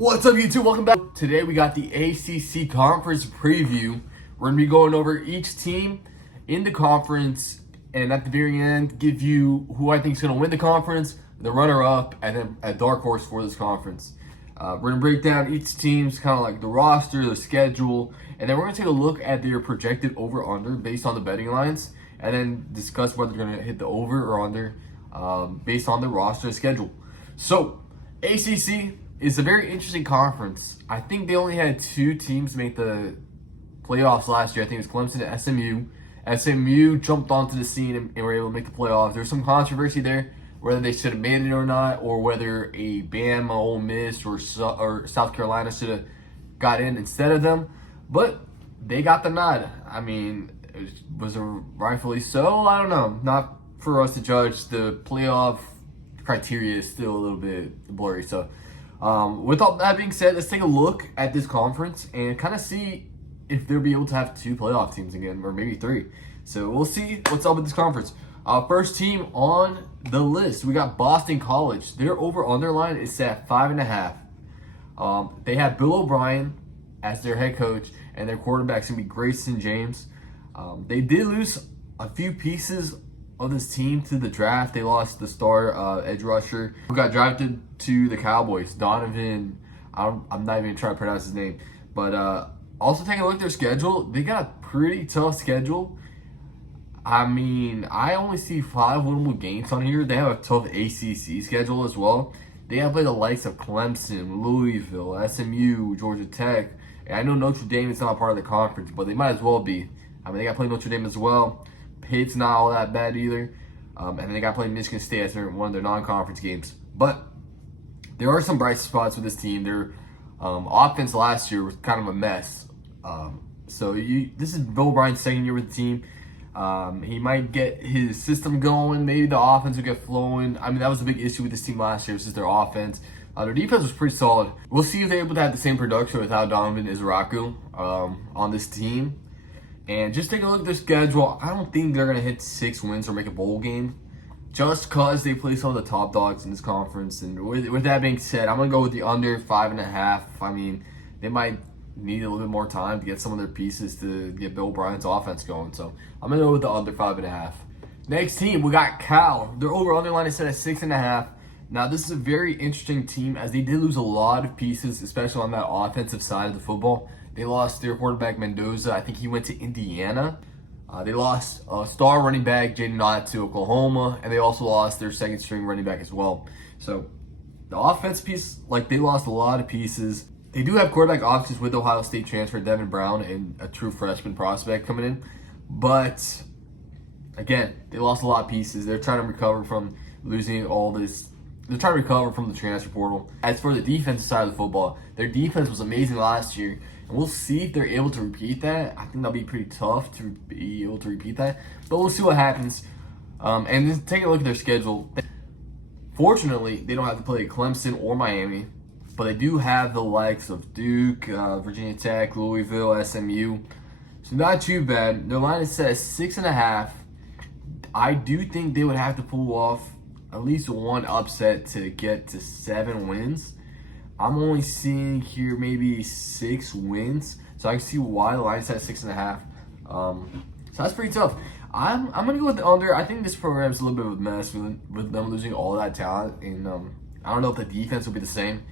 What's up, YouTube? Welcome back. Today we got the ACC conference preview. We're going to be going over each team in the conference, and at the very end, give you who I think is going to win the conference, the runner-up, and then a dark horse for this conference. We're going to break down each team's kind of like the roster, the schedule, and then we're going to take a look at their projected over-under based on the betting lines, and then discuss whether they're going to hit the over or under based on the roster and schedule. So, ACC is a very interesting conference. I think they only had two teams make the playoffs last year. I think it was Clemson and SMU. SMU jumped onto the scene and were able to make the playoffs. There's some controversy there, whether they should have made it or not, or whether a Bama, Ole Miss, or South Carolina should have got in instead of them. But they got the nod. I mean, was it rightfully so? I don't know. Not for us to judge. The playoff criteria is still a little bit blurry. So, with all that being said, let's take a look at this conference and kind of see if they'll be able to have two playoff teams again, or maybe three. So we'll see what's up with this conference. First team on the list, we got Boston College. Their over-under line is set at 5.5. They have Bill O'Brien as their head coach, and their quarterback's going to be Grayson James. They did lose a few pieces of this team to the draft. They lost the star edge rusher who got drafted to the Cowboys, Donovan. I'm not even trying to pronounce his name. But also taking a look at their schedule, they got a pretty tough schedule. I mean, I only see 5 winnable games on here. They have a tough ACC schedule as well. They have played the likes of Clemson, Louisville, SMU, Georgia Tech. And I know Notre Dame is not part of the conference, but they might as well be. I mean, they got to play Notre Dame as well. Pitt's not all that bad either. And then they got to play Michigan State as one of their non-conference games. But there are some bright spots with this team. Their offense last year was kind of a mess. This is Bill O'Brien's second year with the team. He might get his system going. Maybe the offense will get flowing. I mean, that was a big issue with this team last year. This is their offense. Their defense was pretty solid. We'll see if they're able to have the same production without Donovan Izaraku on this team. And just take a look at their schedule. I don't think they're going to hit 6 wins or make a bowl game, just because they play some of the top dogs in this conference. And with that being said, I'm going to go with the under 5.5. I mean, they might need a little bit more time to get some of their pieces to get Bill O'Brien's offense going. So I'm going to go with the under 5.5. Next team, we got Cal. Their over-under line is set at 6.5. Now, this is a very interesting team as they did lose a lot of pieces, especially on that offensive side of the football. They lost their quarterback, Mendoza. I think he went to Indiana. They lost star running back, Jaden Knott, to Oklahoma. And they also lost their second-string running back as well. So the offense piece, they lost a lot of pieces. They do have quarterback options with Ohio State transfer Devin Brown and a true freshman prospect coming in. But, again, they lost a lot of pieces. They're trying to recover from losing all this. They're trying to recover from the transfer portal. As for the defensive side of the football, their defense was amazing last year. And we'll see if they're able to repeat that. I think that'll be pretty tough to be able to repeat that. But we'll see what happens. And just taking a look at their schedule. Fortunately, they don't have to play Clemson or Miami. But they do have the likes of Duke, Virginia Tech, Louisville, SMU. So not too bad. Their line is set at 6.5. I do think they would have to pull off at least one upset to get to 7 wins. I'm only seeing here maybe 6 wins. So I can see why the line is at 6.5. So that's pretty tough. I'm going to go with the under. I think this program is a little bit of a mess with them losing all that talent. And I don't know if the defense will be the same.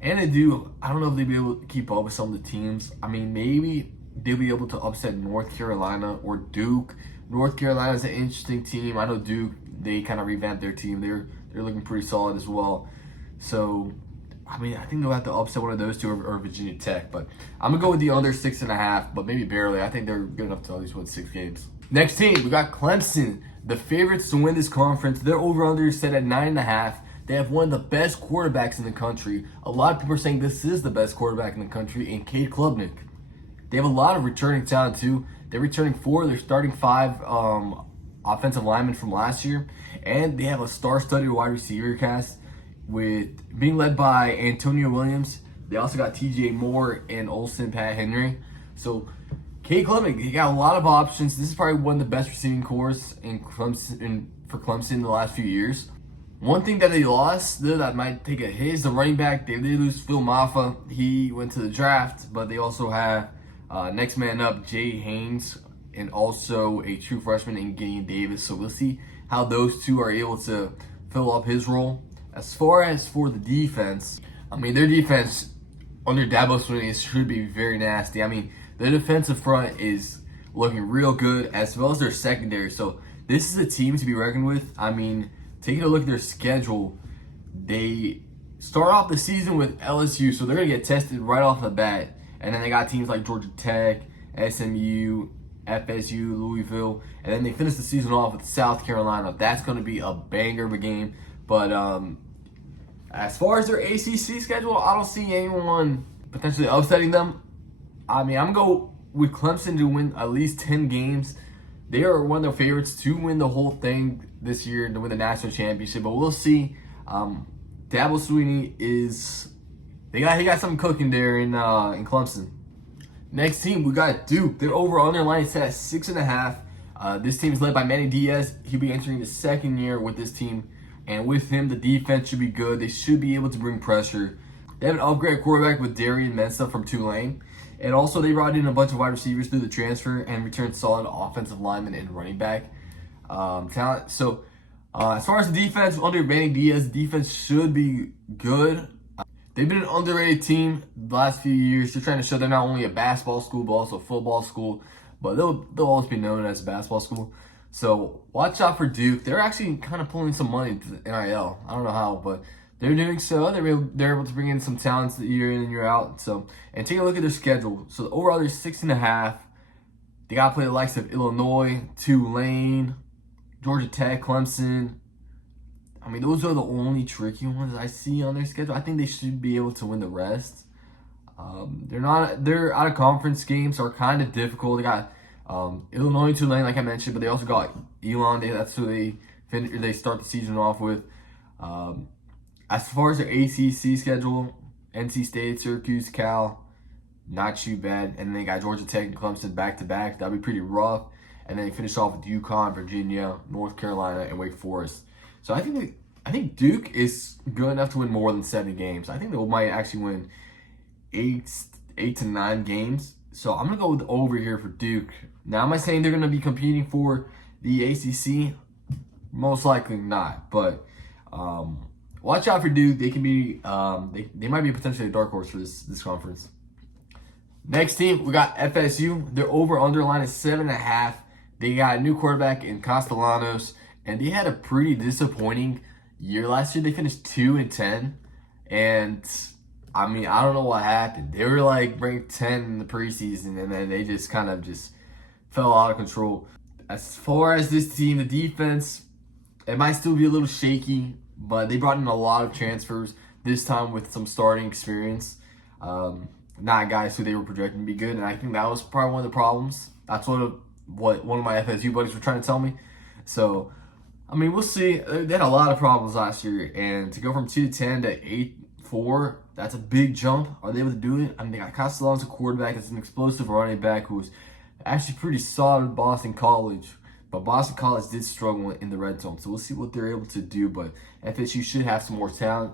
And I don't know if they'll be able to keep up with some of the teams. I mean, maybe they'll be able to upset North Carolina or Duke. North Carolina is an interesting team. I know Duke, they kind of revamped their team. They're looking pretty solid as well. So, I mean, I think they'll have to upset one of those two or Virginia Tech. But I'm going to go with the under 6.5, but maybe barely. I think they're good enough to at least win 6 games. Next team, we got Clemson, the favorites to win this conference. Their over-under is set at 9.5. They have one of the best quarterbacks in the country. A lot of people are saying this is the best quarterback in the country, in Cade Klubnik. They have a lot of returning talent, too. They're returning 4. They're starting 5 offensive linemen from last year. And they have a star-studded wide receiver cast with being led by Antonio Williams. They also got TJ Moore and Olsen Pat Henry. So, Cade Klubnik, he got a lot of options. This is probably one of the best receiving cores for Clemson in the last few years. One thing that they lost, though, that might take a hit is the running back. They did lose Phil Maffa. He went to the draft, but they also have next man up, Jay Haynes, and also a true freshman in Gideon Davis. So we'll see how those two are able to fill up his role. As far as for the defense, I mean, their defense under Dabo Swinney should be very nasty. I mean, their defensive front is looking real good, as well as their secondary. So this is a team to be reckoned with. I mean, taking a look at their schedule, they start off the season with LSU, so they're going to get tested right off the bat. And then they got teams like Georgia Tech, SMU, FSU, Louisville, and then they finish the season off with South Carolina. That's going to be a banger of a game. But as far as their ACC schedule, I don't see anyone potentially upsetting them. I mean, I'm going to go with Clemson to win at least 10 games. They are one of the favorites to win the whole thing this year, to win the national championship. But we'll see. Dabo Swinney he got something cooking there in Clemson. Next team, we got Duke. Their over-under line is set at 6.5. This team is led by Manny Diaz. He'll be entering the second year with this team. And with him, the defense should be good. They should be able to bring pressure. They have an upgrade quarterback with Darian Mensah from Tulane. And also, they brought in a bunch of wide receivers through the transfer and returned solid offensive linemen and running back talent. So, as far as the defense, under Manny Diaz, the defense should be good. They've been an underrated team the last few years. They're trying to show they're not only a basketball school, but also a football school. But they'll always be known as a basketball school. So watch out for Duke. They're actually kind of pulling some money to the NIL. I don't know how, but they're doing so. They're able to bring in some talents year in and year out. So, and take a look at their schedule. So the overall is 6.5. They got to play the likes of Illinois, Tulane, Georgia Tech, Clemson. I mean, those are the only tricky ones I see on their schedule. I think they should be able to win the rest. Their out of conference games are kind of difficult. They got Illinois, Tulane, like I mentioned, but they also got Elon. That's who they start the season off with. As far as their ACC schedule, NC State, Syracuse, Cal, not too bad. And then they got Georgia Tech and Clemson back to back. That'd be pretty rough. And then they finish off with UConn, Virginia, North Carolina, and Wake Forest. So I think Duke is good enough to win more than 7 games. I think they might actually win 8 to 9 games. So I'm gonna go with the over here for Duke. Now, am I saying they're gonna be competing for the ACC? Most likely not. But watch out for Duke. They can be they might be potentially a dark horse for this conference. Next team, we got FSU. Their over-under line is 7.5. They got a new quarterback in Castellanos. And they had a pretty disappointing year last year. They finished 2-10. And, I mean, I don't know what happened. They were like ranked 10 in the preseason. And then they just kind of fell out of control. As far as this team, the defense, it might still be a little shaky. But they brought in a lot of transfers. This time with some starting experience. Not guys who they were projecting to be good. And I think that was probably one of the problems. That's what one of my FSU buddies were trying to tell me. So, I mean, we'll see. They had a lot of problems last year, and to go from 2-10 to 8-4, that's a big jump. Are they able to do it? I mean, they got Castellanos, a quarterback that's an explosive running back who was actually pretty solid at Boston College, but Boston College did struggle in the red zone, so we'll see what they're able to do, but FSU should have some more talent.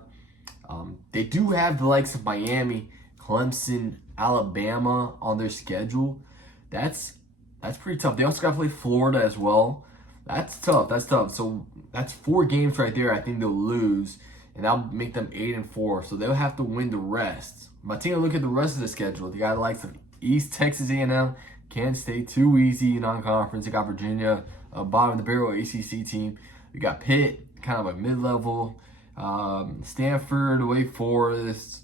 They do have the likes of Miami, Clemson, Alabama on their schedule. That's pretty tough. They also got to play Florida as well. That's tough. So that's 4 games right there. I think they'll lose, and that'll make them 8-4. So they'll have to win the rest. But taking a look at the rest of the schedule, they got the likes of East Texas A&M, Kansas State, too easy non-conference. They got Virginia, bottom of the barrel ACC team. We got Pitt, kind of a mid-level. Stanford, Wake Forest,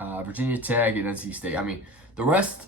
Virginia Tech, and NC State. I mean, the rest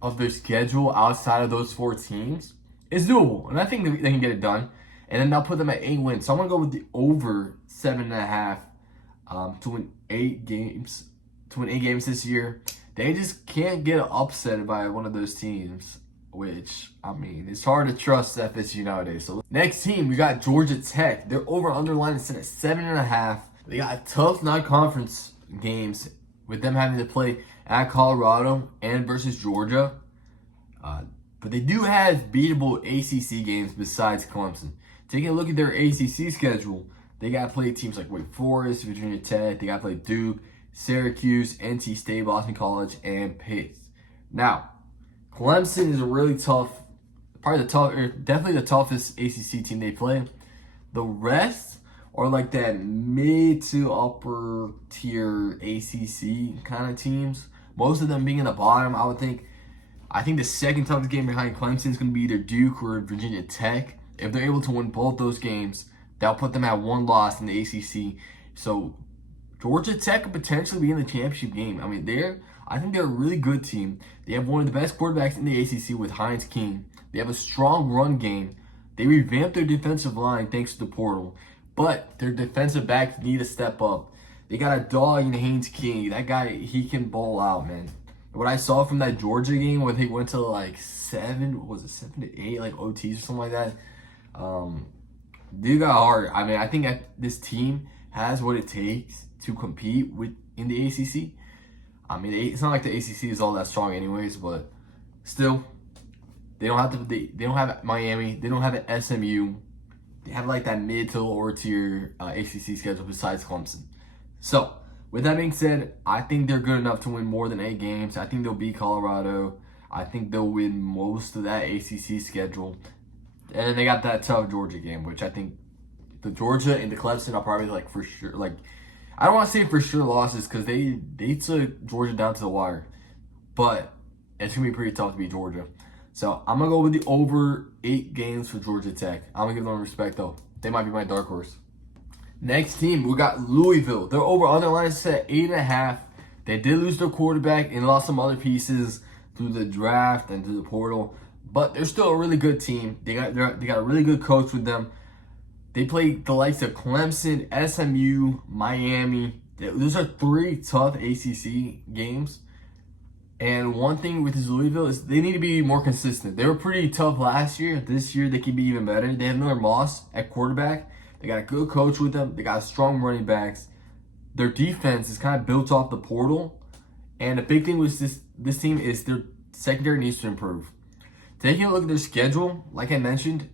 of their schedule outside of those 4 teams is doable, and I think they can get it done. And then that'll put them at 8 wins. So I'm gonna go with the over 7.5 to win 8 games. To win 8 games this year, they just can't get upset by one of those teams. Which, I mean, it's hard to trust FSU nowadays. So next team, we got Georgia Tech. Their over/under line is set at 7.5. They got tough non-conference games with them having to play at Colorado and versus Georgia. But they do have beatable ACC games besides Clemson. Taking a look at their ACC schedule, They got to play teams like Wake Forest, Virginia Tech. They got to play Duke, Syracuse, NC State, Boston College, and Pitt. Now, Clemson is a really tough, definitely the toughest ACC team they play. The rest are like that mid to upper tier ACC kind of teams. Most of them being in the bottom, I would think. I think the second toughest game behind Clemson is going to be either Duke or Virginia Tech. If they're able to win both those games, that'll put them at one loss in the ACC. So Georgia Tech could potentially be in the championship game. I mean, I think they're a really good team. They have one of the best quarterbacks in the ACC with Hines King. They have a strong run game. They revamped their defensive line thanks to the portal. But their defensive backs need to step up. They got a dog in Haynes King. That guy, he can bowl out, man. What I saw from that Georgia game when they went to like 7 to 8, like OTs or something like that. Dude got hard. I mean, I think this team has what it takes to compete in the ACC. I mean, it's not like the ACC is all that strong anyways, but still, they don't have Miami. They don't have an SMU. They have like that mid to lower tier ACC schedule besides Clemson. So, with that being said, I think they're good enough to win more than 8 games. I think they'll beat Colorado. I think they'll win most of that ACC schedule. And then they got that tough Georgia game, which I think the Georgia and the Clemson are probably like for sure. Like, I don't want to say for sure losses because they took Georgia down to the wire. But it's going to be pretty tough to beat Georgia. So I'm going to go with the over 8 games for Georgia Tech. I'm going to give them respect, though. They might be my dark horse. Next team, we got Louisville. Their over-under line is set at 8.5. They did lose their quarterback and lost some other pieces through the draft and through the portal. But they're still a really good team. They got a really good coach with them. They play the likes of Clemson, SMU, Miami. Those are 3 tough ACC games. And one thing with this Louisville is they need to be more consistent. They were pretty tough last year. This year, they can be even better. They have Miller Moss at quarterback. They got a good coach with them. They got strong running backs. Their defense is kind of built off the portal. And the big thing with this team is their secondary needs to improve. Taking a look at their schedule, like I mentioned,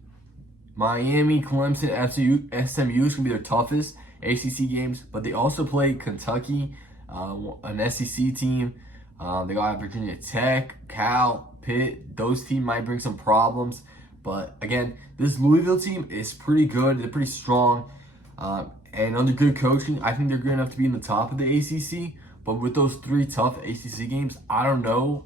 Miami, Clemson, SMU is going to be their toughest ACC games. But they also play Kentucky, an SEC team. They got Virginia Tech, Cal, Pitt. Those teams might bring some problems. But again, this Louisville team is pretty good. They're pretty strong. And under good coaching, I think they're good enough to be in the top of the ACC. But with those 3 tough ACC games, I don't know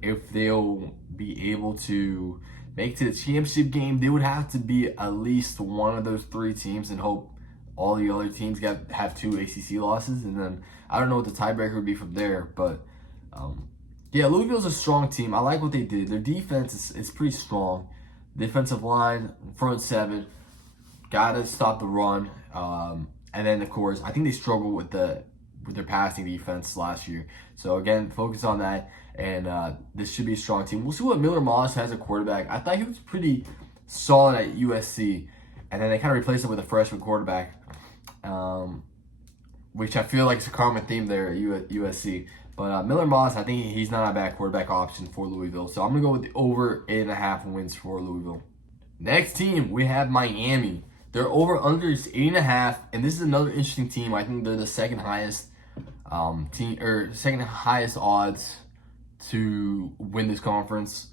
if they'll be able to make to the championship game. They would have to be at least one of those 3 teams and hope all the other teams have 2 ACC losses. And then I don't know what the tiebreaker would be from there. But yeah, Louisville's a strong team. I like what they did. Their defense is pretty strong. Defensive line, front 7, gotta stop the run. And then of course, I think they struggled with their passing defense last year. So again, focus on that. And this should be a strong team. We'll see what Miller Moss has at quarterback. I thought he was pretty solid at USC, and then they kind of replaced him with a freshman quarterback, which I feel like is a common theme there at USC. But Miller Moss, I think he's not a bad quarterback option for Louisville. So I'm going to go with the over 8.5 wins for Louisville. Next team, we have Miami. Their over-under is 8.5, and this is another interesting team. I think they're the second highest second highest odds to win this conference.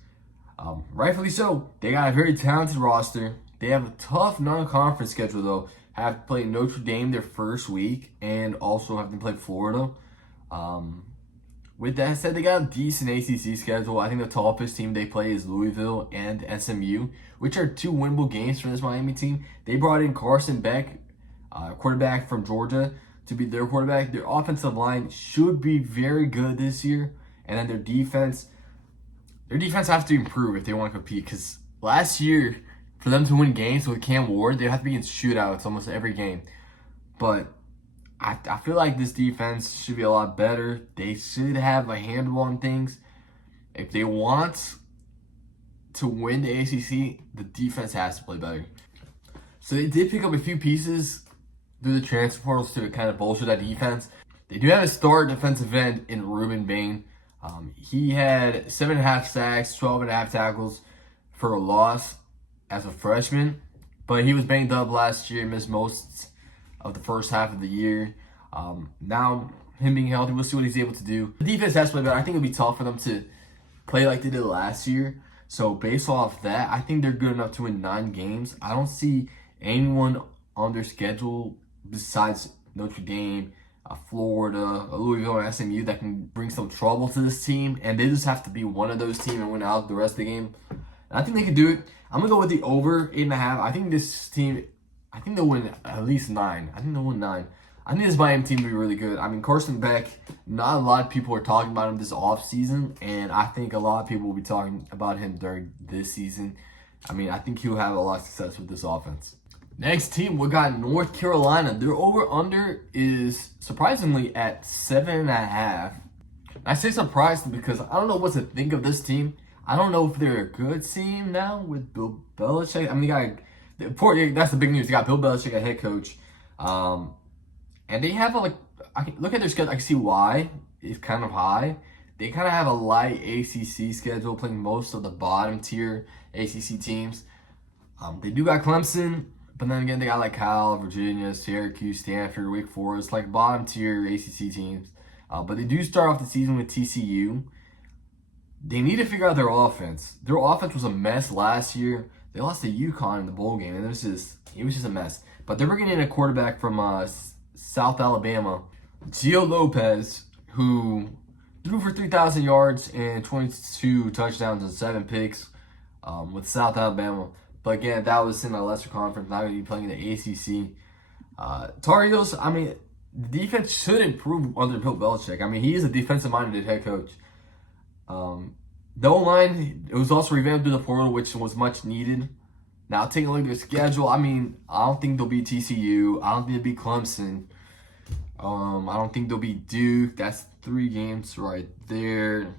Rightfully so. They got a very talented roster. They have a tough non-conference schedule, though. Have to play Notre Dame their first week, and also have to play Florida. With that said, they got a decent ACC schedule. I think the toughest team they play is Louisville and SMU, which are 2 winnable games for this Miami team. They brought in Carson Beck, quarterback from Georgia, to be their quarterback. Their offensive line should be very good this year. And then their defense has to improve if they want to compete. Because last year, for them to win games with Cam Ward, they have to be in shootouts almost every game. But I feel like this defense should be a lot better. They should have a handle on things. If they want to win the ACC, the defense has to play better. So they did pick up a few pieces through the transfer portals to kind of bolster that defense. They do have a star defensive end in Ruben Bain. He had 7.5 sacks, 12.5 tackles for a loss as a freshman. But he was banged up last year, missed most of the first half of the year. Now, him being healthy, we'll see what he's able to do. The defense has to play better. I think it'll be tough for them to play like they did last year. So based off that, I think they're good enough to win 9 games. I don't see anyone on their schedule besides Notre Dame, Florida, Louisville, and SMU that can bring some trouble to this team. And they just have to be one of those teams and win out the rest of the game. And I think they can do it. I'm going to go with the over 8.5. I think this team, I think they'll win at least 9. I think they'll win 9. I think this Miami team will be really good. I mean, Carson Beck, not a lot of people are talking about him this offseason, and I think a lot of people will be talking about him during this season. I mean, I think he'll have a lot of success with this offense. Next team, we got North Carolina. Their over-under is surprisingly at 7.5. I say surprised because I don't know what to think of this team. I don't know if they're a good team now with Bill Belichick. I mean, that's the big news. You got Bill Belichick, a head coach. And they have I can look at their schedule. I can see why it's kind of high. They kind of have a light ACC schedule, playing most of the bottom tier ACC teams. They do got Clemson, but then again, they got like Cal, Virginia, Syracuse, Stanford, Wake Forest, like bottom tier ACC teams. But they do start off the season with TCU. They need to figure out their offense. Their offense was a mess last year. They lost to UConn in the bowl game, and it was just a mess. But they're bringing in a quarterback from South Alabama, Gio Lopez, who threw for 3,000 yards and 22 touchdowns and 7 picks with South Alabama. But again, that was in a lesser conference. Now going to be playing in the ACC. Tar Heels, I mean, the defense should improve under Bill Belichick. I mean, he is a defensive-minded head coach. The O-line, it was also revamped through the portal, which was much needed. Now, taking a look at their schedule, I mean, I don't think they'll beat TCU. I don't think they'll beat Clemson. I don't think they'll beat Duke. That's 3 games right there.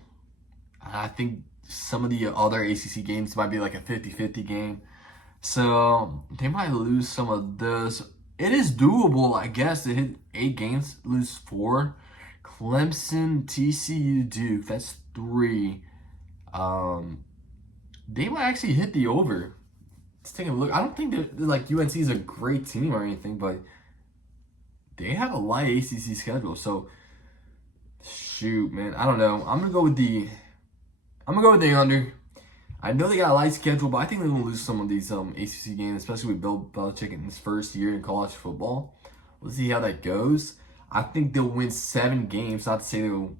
I think some of the other ACC games might be like a 50-50 game. So, they might lose some of those. It is doable, I guess, to hit 8 games, lose 4. Clemson, TCU, Duke, that's 3. They might actually hit the over. Let's take a look. I don't think that like UNC is a great team or anything, but they have a light ACC schedule. So shoot, man, I don't know. I'm gonna go with the under. I know they got a light schedule, but I think they're gonna lose some of these ACC games, especially with Bill Belichick in his first year in college football. We'll see how that goes. I think they'll win 7 games. Not to say they'll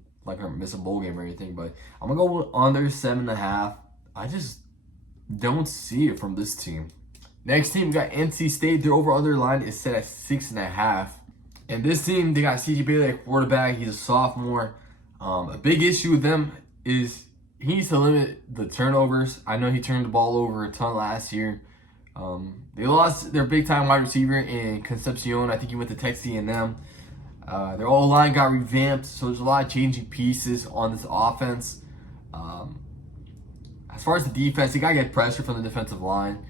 miss a bowl game or anything, but I'm gonna go under 7.5. I just don't see it from this team. Next team, we got NC State. Their over-under line is set at 6.5. And this team, they got C.J. Bailey at quarterback. He's a sophomore. A big issue with them is he needs to limit the turnovers. I know he turned the ball over a ton last year. They lost their big-time wide receiver in Concepcion. I think he went to Texas A&M. Their O-line got revamped, so there's a lot of changing pieces on this offense. As far as the defense, they got to get pressure from the defensive line.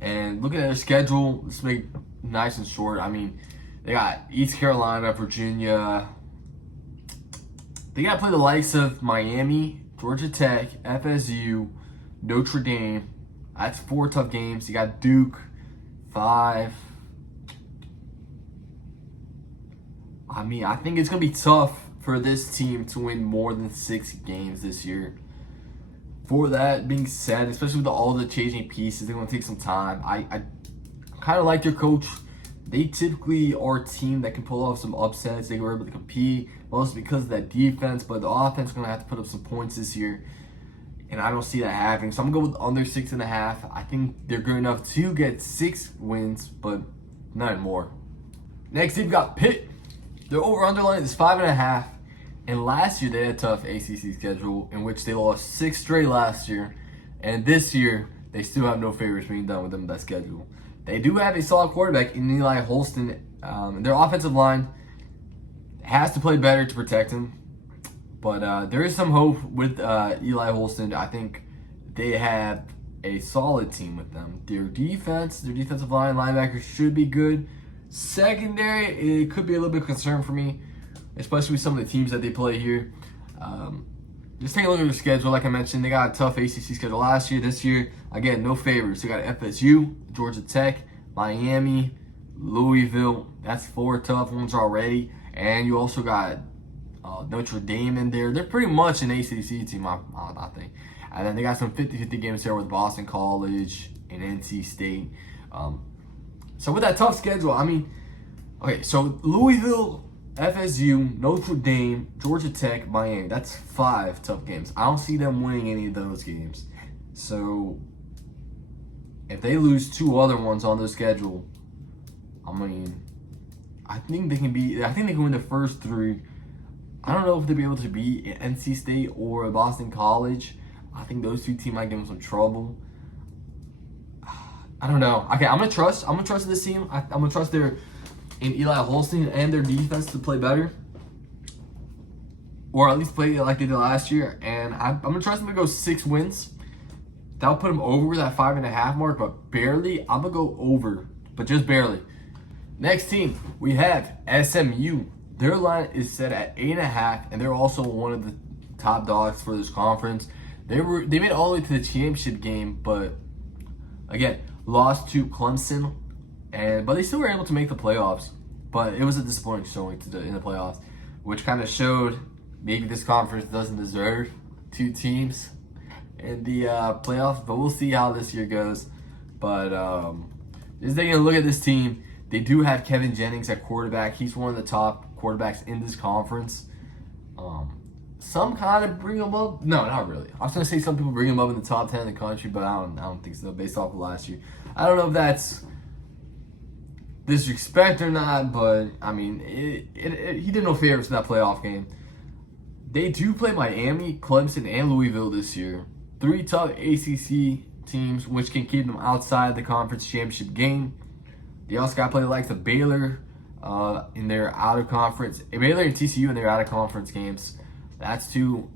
And looking at their schedule, let's make it nice and short. I mean, they got East Carolina, Virginia. They got to play the likes of Miami, Georgia Tech, FSU, Notre Dame. That's 4 tough games. You got Duke, 5. I mean, I think it's going to be tough for this team to win more than 6 games this year. For that being said, especially with all the changing pieces, they're going to take some time. I kind of like their coach. They typically are a team that can pull off some upsets. They were able to compete, mostly because of that defense. But the offense is going to have to put up some points this year. And I don't see that happening. So I'm going to go with under 6.5. I think they're good enough to get 6 wins, but not more. Next team, got Pitt. Their over-under line is 5.5. And last year, they had a tough ACC schedule in which they lost 6 straight last year. And this year, they still have no favorites being done with them in that schedule. They do have a solid quarterback in Eli Holston. Their offensive line has to play better to protect him. But there is some hope with Eli Holston. I think they have a solid team with them. Their defensive line, linebackers should be good. Secondary, it could be a little bit of concern for me, especially with some of the teams that they play here. Just take a look at their schedule. Like I mentioned, they got a tough ACC schedule last year. This year, again, no favorites. They got FSU, Georgia Tech, Miami, Louisville. That's 4 tough ones already. And you also got Notre Dame in there. They're pretty much an ACC team, I think. And then they got some 50-50 games there with Boston College and NC State. So with that tough schedule, I mean, okay, so Louisville, FSU, Notre Dame, Georgia Tech, Miami. That's 5 tough games. I don't see them winning any of those games. So if they lose 2 other ones on their schedule, I mean, I think they can win the first 3. I don't know if they'll be able to beat NC State or Boston College. I think those 2 teams might give them some trouble. I don't know. Okay, I'm gonna trust this team. I'm gonna trust in Eli Holstein and their defense to play better, or at least play like they did last year. And I'm gonna trust them to go 6 wins. That'll put them over that 5.5 mark, but barely. I'm gonna go over, but just barely. Next team we have SMU. Their line is set at 8.5, and they're also one of the top dogs for this conference. They made it all the way to the championship game, but again, lost to Clemson, but they still were able to make the playoffs. But it was a disappointing showing in the playoffs, which kind of showed maybe this conference doesn't deserve 2 teams in the playoffs. But we'll see how this year goes. But just taking a look at this team, they do have Kevin Jennings at quarterback. He's one of the top quarterbacks in this conference. Some kind of bring him up. No, not really. I was gonna say some people bring him up in the top 10 in the country, but I don't think so. Based off of last year, I don't know if that's disrespect or not. But I mean, he did no favors in that playoff game. They do play Miami, Clemson, and Louisville this year. 3 tough ACC teams, which can keep them outside the conference championship game. They also got to play the likes of Baylor in their out of conference. Baylor and TCU in their out of conference games. That's 2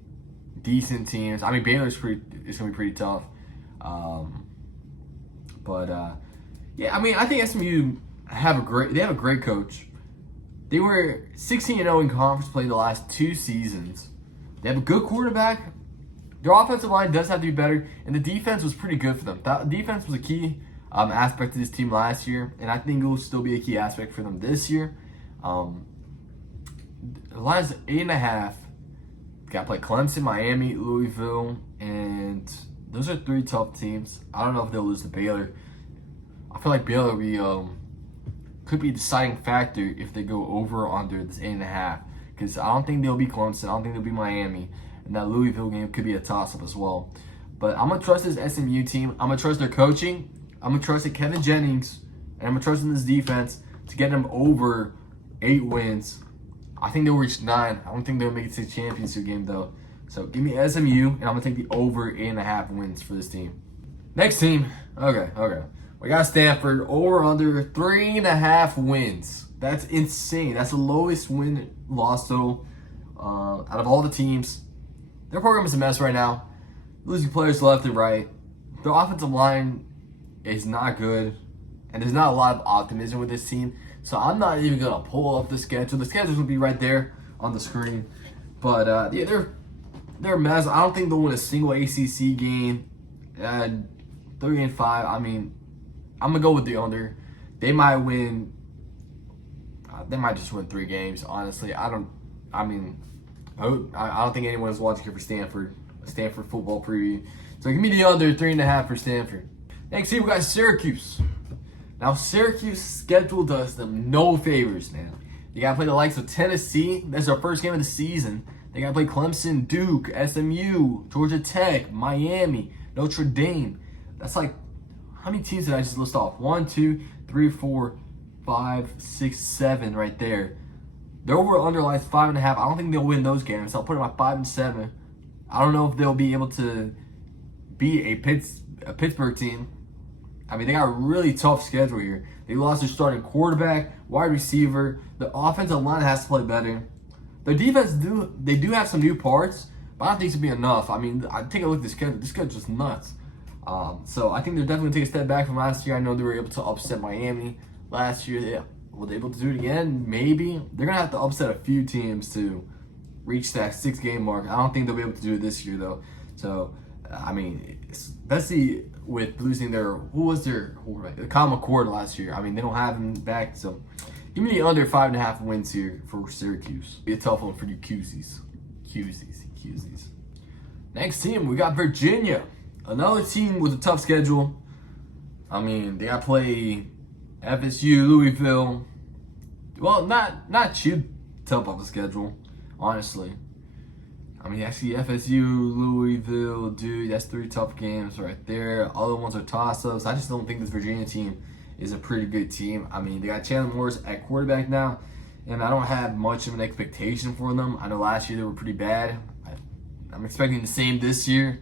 decent teams. I mean, Baylor's gonna be pretty tough. Yeah, I mean, I think SMU have a great coach. They were 16-0 in conference play the last 2 seasons. They have a good quarterback. Their offensive line does have to be better, and the defense was pretty good for them. That defense was a key aspect of this team last year, and I think it will still be a key aspect for them this year. The line is 8.5. Got to play Clemson, Miami, Louisville, and those are 3 tough teams. I don't know if they'll lose to Baylor. I feel like Baylor could be a deciding factor if they go over or under this 8.5, because I don't think they'll be Clemson. I don't think they'll be Miami, and that Louisville game could be a toss-up as well. But I'm gonna trust this SMU team. I'm gonna trust their coaching. I'm gonna trust Kevin Jennings, and I'm gonna trust in this defense to get them over 8 wins. I think they'll reach 9. I don't think they'll make it to the championship game though. So give me SMU, and I'm gonna take the over 8.5 wins for this team. Next team, okay. We got Stanford over under 3.5 wins. That's insane. That's the lowest win-loss total out of all the teams. Their program is a mess right now. Losing players left and right. Their offensive line is not good, and there's not a lot of optimism with this team. So I'm not even gonna pull up the schedule. The schedule will be right there on the screen. But yeah, they're a mess. I don't think they'll win a single ACC game. 3-5. I mean, I'm gonna go with the under. They might win. They might just win 3 games. Honestly, I don't think anyone's watching here for Stanford. A Stanford football preview. So give me the under 3.5 for Stanford. Next team, we got Syracuse. Now, Syracuse schedule does them no favors, man. You got to play the likes of Tennessee. That's their first game of the season. They got to play Clemson, Duke, SMU, Georgia Tech, Miami, Notre Dame. That's like, how many teams did I just list off? 1, 2, 3, 4, 5, 6, 7 right there. Their over-under line is 5.5. I don't think they'll win those games. I'll put them at 5 and 7. I don't know if they'll be able to beat a Pittsburgh team. I mean, they got a really tough schedule here. They lost their starting quarterback, wide receiver. The offensive line has to play better. Their defense they do have some new parts, but I don't think it's gonna be enough. I mean, I take a look at this schedule. This schedule's just nuts. So I think they're definitely gonna take a step back from last year. I know they were able to upset Miami last year. Yeah, were they able to do it again? Maybe. They're gonna have to upset a few teams to reach that 6-game mark. I don't think they'll be able to do it this year though. So I mean, especially with losing who was their quarterback? Kyle McCord last year. I mean, they don't have him back, so give me the under 5.5 wins here for Syracuse. Be a tough one for you Cusies. Next team, we got Virginia. Another team with a tough schedule. I mean, they got to play FSU, Louisville. Well, not too tough of a schedule, honestly. I mean, actually, FSU, Louisville, dude, that's 3 tough games right there. Other ones are toss-ups. I just don't think this Virginia team is a pretty good team. I mean, they got Chandler Morris at quarterback now, and I don't have much of an expectation for them. I know last year they were pretty bad. I'm expecting the same this year.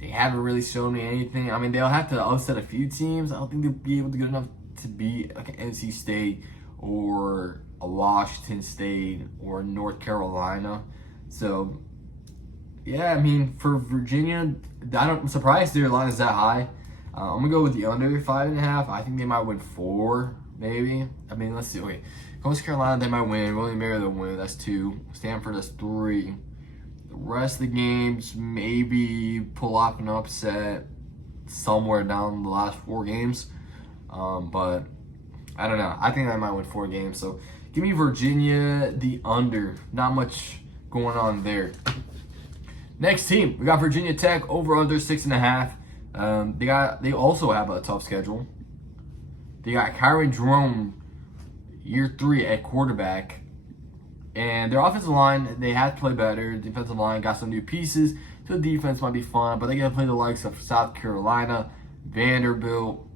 They haven't really shown me anything. I mean, they'll have to upset a few teams. I don't think they'll be able to get enough to beat like an NC State or a Washington State or North Carolina. So, yeah, I mean, for Virginia, I'm surprised their line is that high. I'm going to go with the under 5.5. I think they might win 4, maybe. I mean, let's see. Okay, North Carolina, they might win. William Mary, they'll win. That's 2. Stanford, that's 3. The rest of the games, maybe pull off an upset somewhere down the last 4 games. But I don't know. I think I might win 4 games. So give me Virginia, the under. Not much going on there. Next team, we got Virginia Tech over under 6.5. They also have a tough schedule. They got Kyron Jerome, year 3 at quarterback. And their offensive line, they had to play better. Defensive line got some new pieces. So the defense might be fun, but they got to play the likes of South Carolina, Vanderbilt,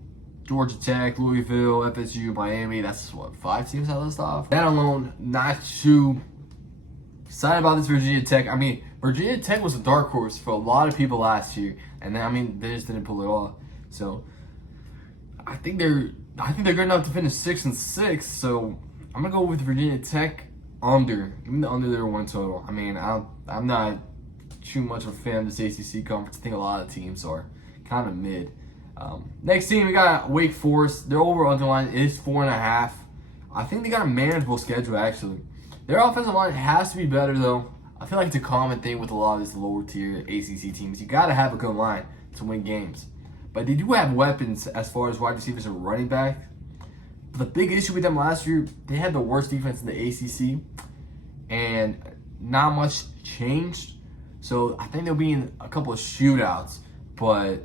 Georgia Tech, Louisville, FSU, Miami. That's what, 5 teams out of this off. That alone, not too excited about this Virginia Tech. I mean, Virginia Tech was a dark horse for a lot of people last year, and then, I mean, they just didn't pull it off. So I think they're good enough to finish 6-6. So I'm gonna go with Virginia Tech under. Give me the under their win total. I mean, I'm not too much of a fan of this ACC conference. I think a lot of teams are kind of mid. Next team, we got Wake Forest. Their over-under line is 4.5. I think they got a manageable schedule, actually. Their offensive line has to be better, though. I feel like it's a common thing with a lot of these lower-tier ACC teams. You got to have a good line to win games. But they do have weapons as far as wide receivers and running back. But the big issue with them last year, they had the worst defense in the ACC. And not much changed. So I think they'll be in a couple of shootouts. But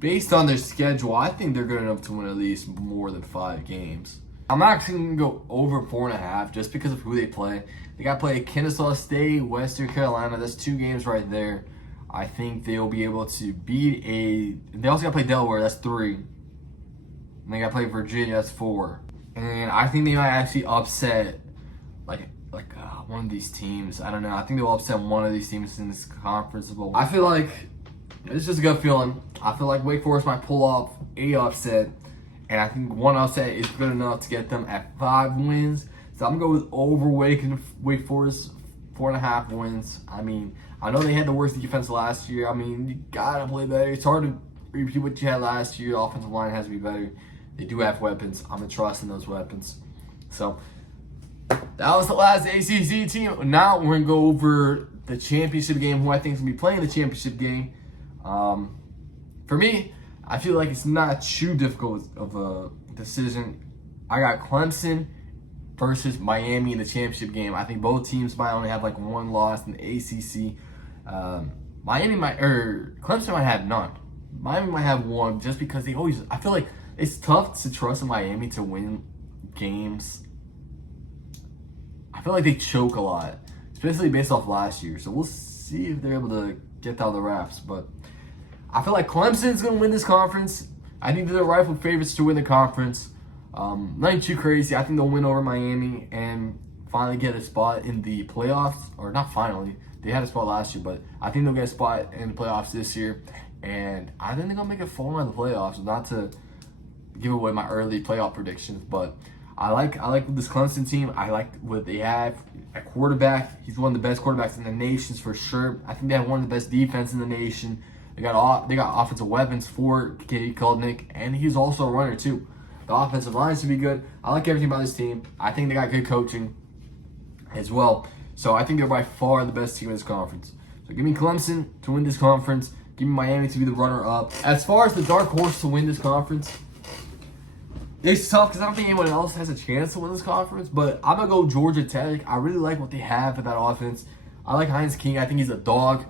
based on their schedule, I think they're good enough to win at least more than 5 games. I'm actually going to go over 4.5 just because of who they play. They got to play Kennesaw State, Western Carolina. That's 2 games right there. I think they'll be able to beat They also got to play Delaware. That's 3. And they got to play Virginia. That's 4. And I think they might actually upset one of these teams. I don't know. I think they'll upset one of these teams in this conference bowl. I feel like it's just a good feeling. I feel like Wake Forest might pull off a upset. And I think one upset is good enough to get them at 5 wins. So I'm going to go with over Wake Forest, 4.5 wins. I mean, I know they had the worst defense last year. I mean, you got to play better. It's hard to repeat what you had last year. The offensive line has to be better. They do have weapons. I'm going to trust in those weapons. So that was the last ACC team. Now we're going to go over the championship game, who I think is going to be playing the championship game. For me, I feel like it's not too difficult of a decision. I got Clemson versus Miami in the championship game. I think both teams might only have like 1 loss in the ACC. Clemson might have none. Miami might have 1 just because they always. I feel like it's tough to trust in Miami to win games. I feel like they choke a lot, especially based off last year. So we'll see if they're able to get down the wraps. But I feel like Clemson's going to win this conference. I think they're the rightful favorites to win the conference. Nothing too crazy. I think they'll win over Miami and finally get a spot in the playoffs. Or not finally. They had a spot last year, but I think they'll get a spot in the playoffs this year. And I think they're going to make it far in the playoffs. Not to give away my early playoff predictions, but I like this Clemson team. I like what they have at quarterback. He's one of the best quarterbacks in the nation for sure. I think they have one of the best defense in the nation. They got offensive weapons for K. Klubnik, and he's also a runner too. The offensive line should be good. I like everything about this team. I think they got good coaching as well. So I think they're by far the best team in this conference. So give me Clemson to win this conference. Give me Miami to be the runner-up. As far as the dark horse to win this conference, it's tough because I don't think anyone else has a chance to win this conference, but I'm going to go Georgia Tech. I really like what they have in that offense. I like Hines King. I think he's a dog.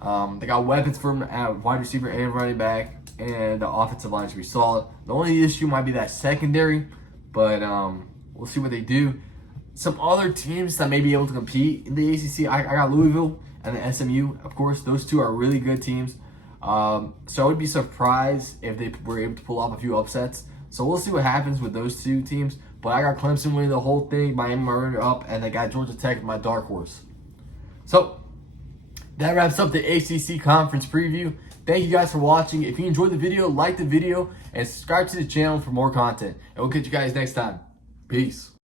They got weapons for him at wide receiver and running back, and the offensive line should be solid. The only issue might be that secondary, but we'll see what they do. Some other teams that may be able to compete in the ACC, I got Louisville and the SMU. Of course, those two are really good teams. So I would be surprised if they were able to pull off a few upsets. So we'll see what happens with those two teams. But I got Clemson winning the whole thing, Miami runner up, and I got Georgia Tech, my dark horse. So that wraps up the ACC conference preview. Thank you guys for watching. If you enjoyed the video, like the video and subscribe to the channel for more content. And we'll catch you guys next time. Peace.